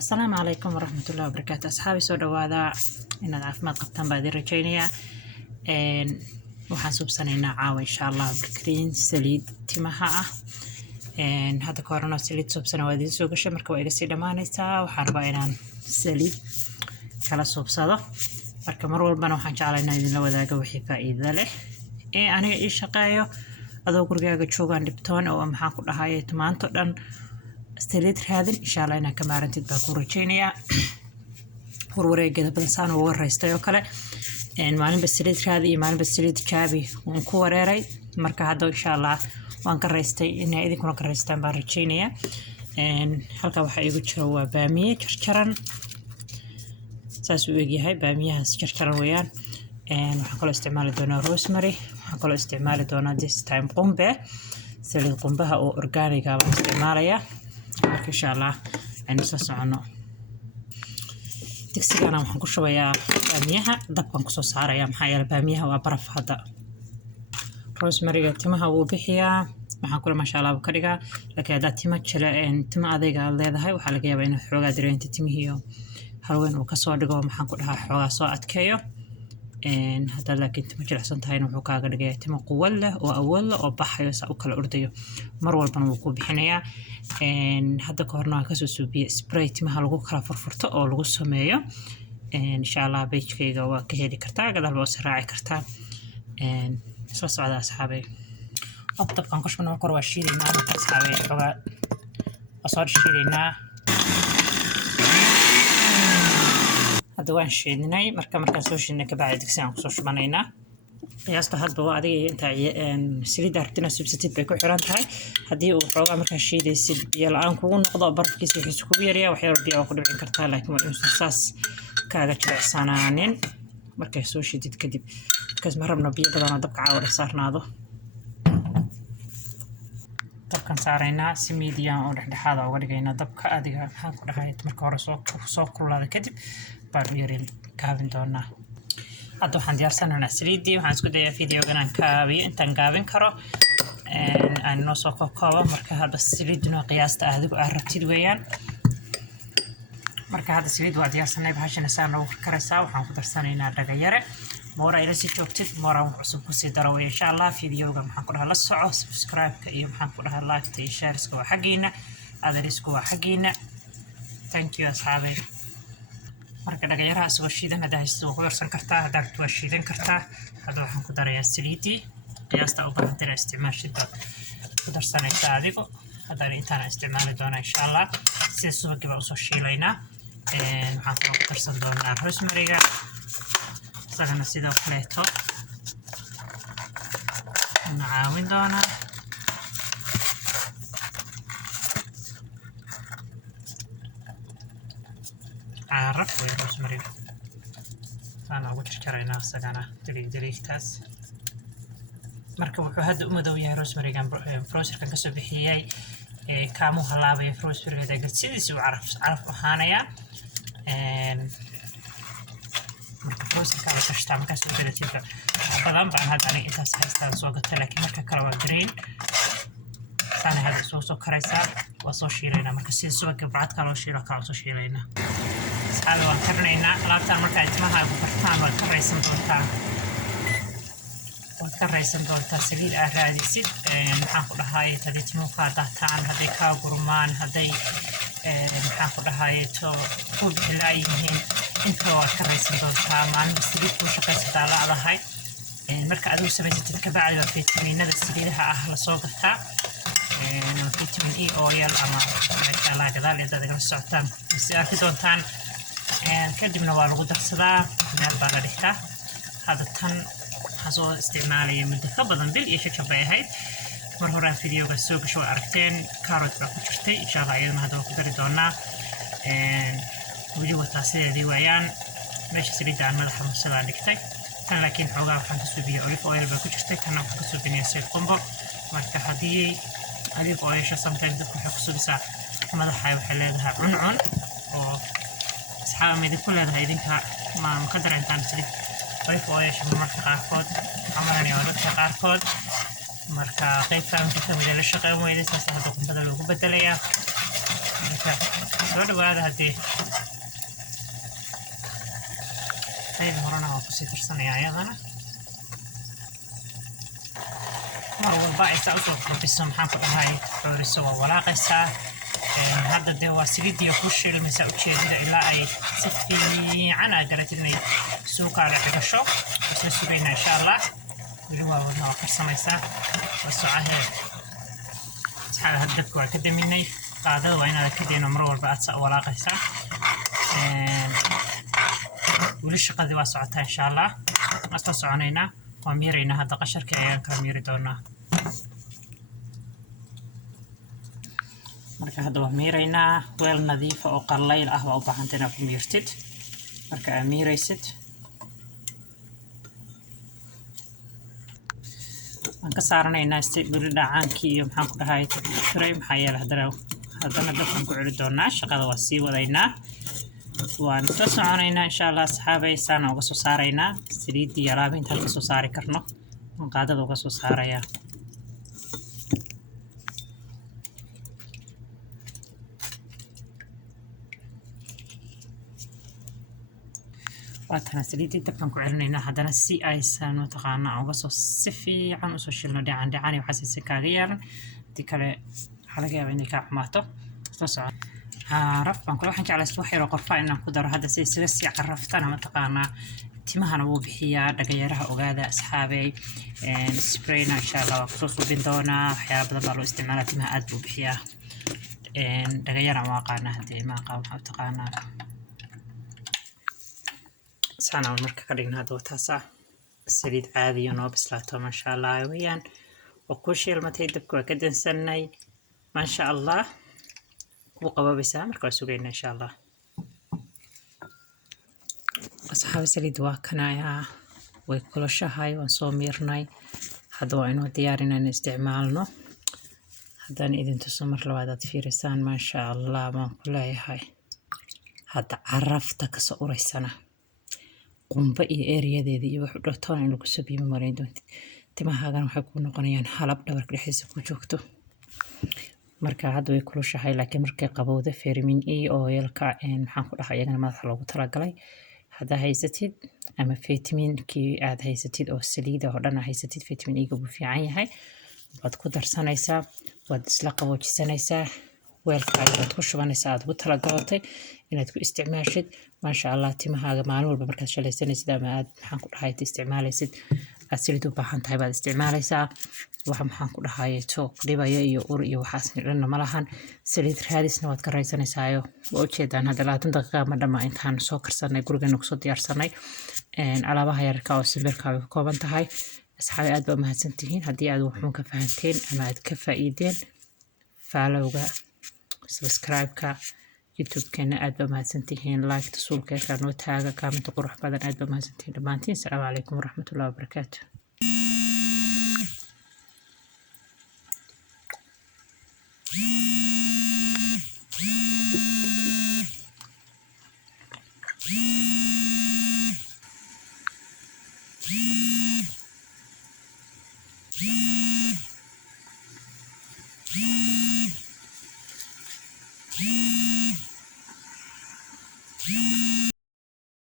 السلام عليكم ورحمة الله وبركاته. أصحابي سو دوادا إن العافمات قبطان بعد رجينيا waxaan suubsanaynaa caawa insha Allah barkariin saliid timaha hadda ka horna saliid suubsana waa idin soo gashay marka waa iga sii dhamaanaysaa waxaan rabaa inaan saliid kala suubsado marka mar walbana waxaan jeclaynaa idin la wadaago wixii faa'iido leh aniga ii shaqeeyo adoo gurigaaga joogaan dhibtoon oo maxaan ku dhahaye maanta dhan saliid raadin insha Allah inaan ka maarantid baa ku rajaynayaa warwareegada badan saan uga raystay oo kale maalin basaliid raadi iyo maalin basaliid jaabi waan ku wareeray marka hadda insha Allah waan ka raystay in ay idinkuna ka raystaan baan rajaynayaa halka waxa igu jira waa baamiye jarjaran saas uu egyahay baamiyahaas jarjaran weeyaan waxaan kaloo isticmaali doonaa rosemary waxaan kaloo isticmaali doonaa this time qumbe saliid qumbaha oo organic ah baan isticmaalayaa marka insha Allah aynu soo socono digsigana waxaan ku shubayaa baamiyaha dabkan ku soo saaraya maxaa yeelay baamiyaha waa baraf hadda rosemary-ga timaha wuu bixiyaa waxaan kula masha Allah ka dhigaa laakiin hadda tima adayga leedahay waxaa laga yaabaa inuu xoogaa dareento timihiyo halweyn uu ka soo dhigo maxaan ku dhahaa xoogaa soo adkeeyo hadda laakiin tima jilicsan tahayna wuxuu kaaga dhigayaa timo quwad leh oo awood leh oo baxayo saa u kala ordayo mar walbana wuu ku bixinayaa hadda ka horna waan kasoo suubiyey spray timaha lagu kala furfurto oo lagu sameeyo insha Allah page-kayga waa ka heli kartaa gadaal baa u raaci kartaa soo socda asxaabay dabkan ku shubnaa marka hore waa shiidaynaa marka asxaabay xoogaa waa soo shiidaynaa hadda waan shiidnay markaan soo shiidnay ka bacdi digsi aan kusoo shubanaynaa qiyaasta hadba waa adiga inta saliid aragtina substitute bay ku xiran tahay haddii uu xoogaa markaa shiidaysid biyo la-aan kugu noqdo barafkiisa wixiisa kugu yaryaa wax yar biyo waa ku dhibcin kartaa laakiin waa inuusan saas kaaga jilicsanaanin markay soo shiidid kadib markaas ma rabno biyo badan oo dabka caawa dhex saarnaado dabkan saaraynaa si medium oo dhexdhexaada uga dhigaynaa dabka adiga maxaan ku dhahay marka hore soo kululaada kadib baan u yarin gaabin doonaa hadda waxaan diyaarsanaynaa saliidii waxaan isku dayaa videogan aan kaabiyo intaan gaabin karo aan noo soo koobo marka hadda saliiduna qiyaasta adigu aad rabtid weeyaan marka hadda saliid waa diyaarsanay bahashana saan ugu karkaraysaa waxaan ku darsanaynaa dhagayare moora ila si joogtid moora wax cusub ku sii daro insha Allah videoga maxaan ku dhahaa la soco subscribe-ka iyo maxaan ku dhahaa like iyo share-ska waa xaqiina adariska waa xaqiina thank you asxaabay marka dhagayaraha isoo shiidan hadda haysto ku yarsan kartaa hadda waa shiidan kartaa hadda waxaan ku darayaa saliidii qiyaasta u baahan tahay isticmaalshada ku darsanaysaa adigu hadda intaan isticmaali doonaa insha Allah si subagiba u soo shiilaynaa waxaan ku darsan doonaa rosemary-ga sagana sidoo kaleeto nacaawin doonaa عارف وين روزماري أنا أقول شكرنا سجنا دليل مركب وحد أمده ويا روزماري كان فروسر كان كسب بحياي كامو هلابي فروسر هذا قلت سيدي عرف وحانيا مركب فروسر كان كشتام كسب بدتيجا طبعا بعد هذا أنا إنت سهستان سوقت لكن مركب كروا جرين أنا هذا سوق كريسا وصوشيلنا مركب سيد سوق بعد كانوا شيلا كانوا صوشيلنا أنا وكرنينا لابتان مركا إتماها وكرتان وكريسن دونتا سليل أهرادي سيد محاكو لهاي تدي تموكا دهتان هدي كاغرمان هدي محاكو لهاي تو فود بلايهين انتو وكريسن دونتا مان بسليل وشقي سدالا على هاي مركا أدو سبيتي تكبعي وفيتامين ندى سليلها أهلا صوغتا فيتامين إي أويل أما مركا لا قدال يدى دقل السعطان بس أركي دونتان kadibna waa lagu darsadaa meel baa la dhigtaa hadda tan waxaan soo isticmaalaya muddo ka badan bil iyo shakab bay ahayd mar horaan videoga soo gasho waa aragteen carrot baa ku jirtay insha Allah iyaduna hadda waa ku dari doonaa weli wataa sideedii waayaan meesha saliidda aan madaxa masalaan dhigtay tan laakiin xoogaa waxaan ka suubiyey olive oil baa ku jirtay tanna waxaan ka suubinayaa saliid qumbo marka haddii olive oilsha sometimes dadku waxay ku suubisaa madaxa waxay leedahay cuncun oo حامد كل هذا ما مقدر أن تعمل طيب وإيش مرة قارفود عمرني ولا قارفود مرة كيف فهمت كم من الشقة وإذا استخدمتكم بدل وبدلية marka soo dhawaada haddii qayb horena waan kusii darsanayaa ayadana mar walba aysaa usoo kordhiso maxaan ku dhahay xooriso waa walaaqaysaa hadda dee waa saliidiya ku shiilmaysaa ujeedada ilaa ay si fiican aa garatid inay suuqaaga dhigasho isla sugaynaa insha allah weli waa wadna waa karsamaysaa waa socaheed asxaaba hadda dabka waa ka daminay qaadada waa inaad ka dayno mar walba aad saa u walaaqaysaa weli shaqadii waa socotaa insha allah asla soconaynaa waa miiraynaa hadda qasharka ayaan kala miiri doonaa marka hadda waa miiraynaa weel nadiifa oo qallayl ah waa u baahantay inaad ku miirtid marka aad miiraysid waan ka saaranaynaa weli dhacaankii iyo maxaan ku dhahay firay maxaa yeele haddana dabkaan ku celi doonaa shaqada waa sii wadaynaa waan isla soconaynaa insha allah asxaabay saana uga soo saaraynaa saliiddii yaraaba intaan ka soo saari karno waan qaadada uga soo saarayaa waatana saliiddii dabkaan ku celinaynaa haddana si aysan mataqaanaa uga soo si fiican usoo shilno dhican dhicani waxaas si kaaga yeelan hadii kale waxaa laga yaabaa inay kaa xumaato isla socon caraf baan kula waxaan jeclaysta wax yaroo qorfaa inaan ku daro hadda si isaga sii caraftana mataqaanaa timahana wuu bixiyaa dhagayaraha ogaada asxaabey sprayna insha allah waa kusoo suubin doonaa waxyaala badan baa loo isticmaalaa timaha aad buu bixiyaa dhagayara ma aqaanaa haddii ma aqaan waxaa taqaanaa سانا مركا كدغنا دوتاسا سليد عادي نو بسلاتو ما شاء الله ويان وكوشي المتي دبكو كدنسناي ما شاء الله وقبابيسا مركا سوغينا ان شاء الله اصحاب سليد واكنايا ويكلوشهاي وانسو ميرناي هادو انو ديارنا استعمالنا هادان اذن تسمر لوادات فيرسان ما شاء الله ما كلها هاي هادا عرفتا كسو اوريسانا qumba iyo ereyadeeda iyo wax u dhatoon in lagu sabiyo mareyn doonto timahaagan waxay ku noqonayaan halab dhabarka dhexdiisa ku joogto marka hadda way kulushahay laakiin markay qabowda vitamin E oilka maxaan ku dhahay iyagana madaxa loogu talagalay hadda haysatid ama vitamin-kii aad haysatid oo saliida oo dhan haysatid vitamin E-ga buu fiican yahay waad ku darsanaysaa waad isla qaboojisanaysaa weelkaaga waad ku shubanaysaa aad ugu talagalatay inaad ku isticmaashid ما شاء الله timahaaga maalin walba markaad shalaysanaysid ama aad maxaan ku dhahay isticmaalaysid aad saliid u baahan tahay baad isticmaalaysaa waxa maxaan ku dhahay dhibaya iyo ur iyo waxaas dhanna ma lahan saliid raadisna waad ka raysanaysaa oo ujeedaan hadda 20 daqiiqo ma dhama intaan soo karsanay gurigeena ku soo diyaarsanay alaabaha yarka oo simbirka ay ka kooban tahay asxaabi aad ba mahadsantihiin haddii aad waxun ka fahanteen ama aad ka faa'iideen followga subscribe-ka youtube-keena aad ba mahadsantihiin like-ta suulkeeka noo taaga kaaminta qurux badan aad ba mahadsantihiin dhammaantiin. Asalaamu calaykum waraxmatullaahi wabarakaatuh.